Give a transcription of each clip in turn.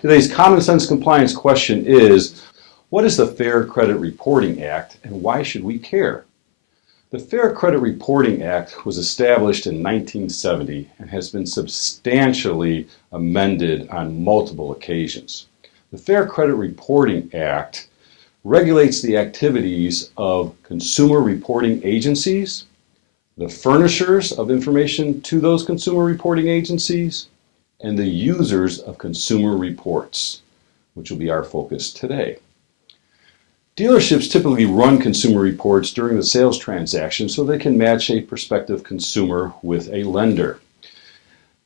Today's common sense compliance question is, what is the Fair Credit Reporting Act and why should we care? The Fair Credit Reporting Act was established in 1970 and has been substantially amended on multiple occasions. The Fair Credit Reporting Act regulates the activities of consumer reporting agencies, the furnishers of information to those consumer reporting agencies, and the users of consumer reports, which will be our focus today. Dealerships typically run consumer reports during the sales transaction so they can match a prospective consumer with a lender.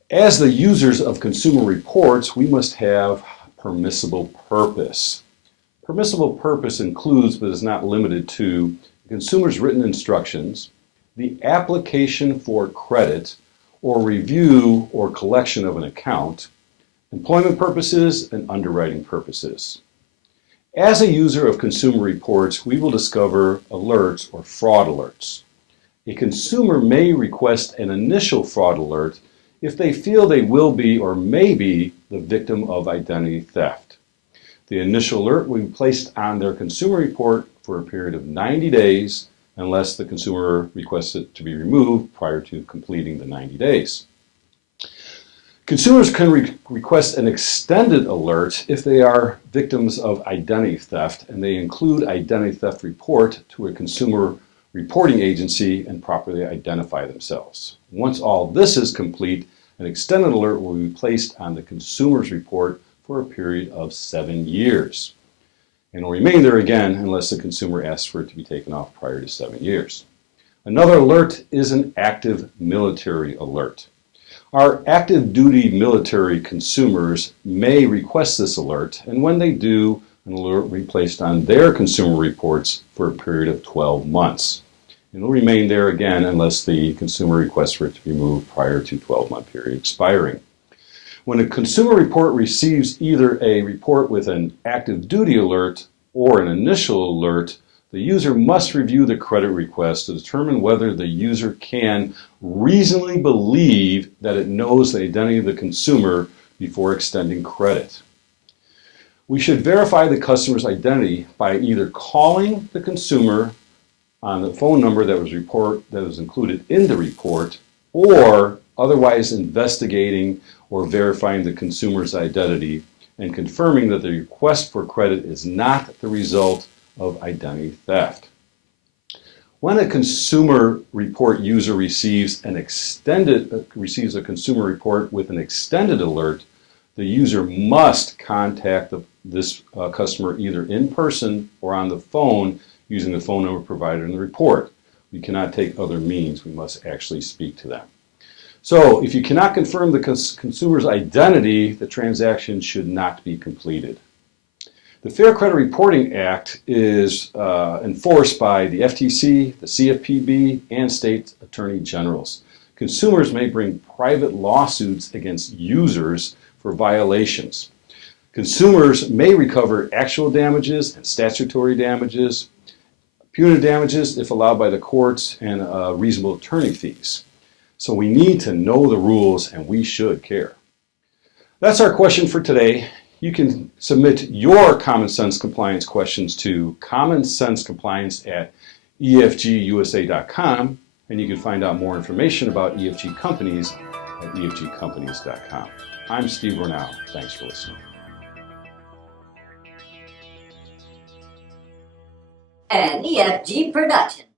As the users of consumer reports, we must have permissible purpose. Permissible purpose includes, but is not limited to, the consumer's written instructions, the application for credit, or review or collection of an account, employment purposes, and underwriting purposes. As a user of consumer reports, we will discover alerts or fraud alerts. A consumer may request an initial fraud alert if they feel they will be or may be the victim of identity theft. The initial alert will be placed on their consumer report for a period of 90 days unless the consumer requests it to be removed prior to completing the 90 days. Consumers can request an extended alert if they are victims of identity theft and they include identity theft report to a consumer reporting agency and properly identify themselves. Once all this is complete, an extended alert will be placed on the consumer's report for a period of 7 years. And will remain there again unless the consumer asks for it to be taken off prior to 7 years. Another alert is an active military alert. Our active duty military consumers may request this alert, and when they do, an alert will be placed on their consumer reports for a period of 12 months. And it will remain there again unless the consumer requests for it to be moved prior to 12-month period expiring. When a consumer report receives either a report with an active duty alert or an initial alert, the user must review the credit request to determine whether the user can reasonably believe that it knows the identity of the consumer before extending credit. We should verify the customer's identity by either calling the consumer on the phone number that was included in the report, or otherwise investigating or verifying the consumer's identity and confirming that the request for credit is not the result of identity theft. When a consumer report user receives a consumer report with an extended alert, the user must contact this customer either in person or on the phone using the phone number provided in the report. We cannot take other means. We must actually speak to them. So if you cannot confirm the consumer's identity, the transaction should not be completed. The Fair Credit Reporting Act is enforced by the FTC, the CFPB, and state attorney generals. Consumers may bring private lawsuits against users for violations. Consumers may recover actual damages and statutory damages, punitive damages if allowed by the courts, and reasonable attorney fees. So we need to know the rules and we should care. That's our question for today. You can submit your common sense compliance questions to commonsensecompliance@efgusa.com, and you can find out more information about EFG Companies at efgcompanies.com. I'm Steve Ronau. Thanks for listening. An EFG production.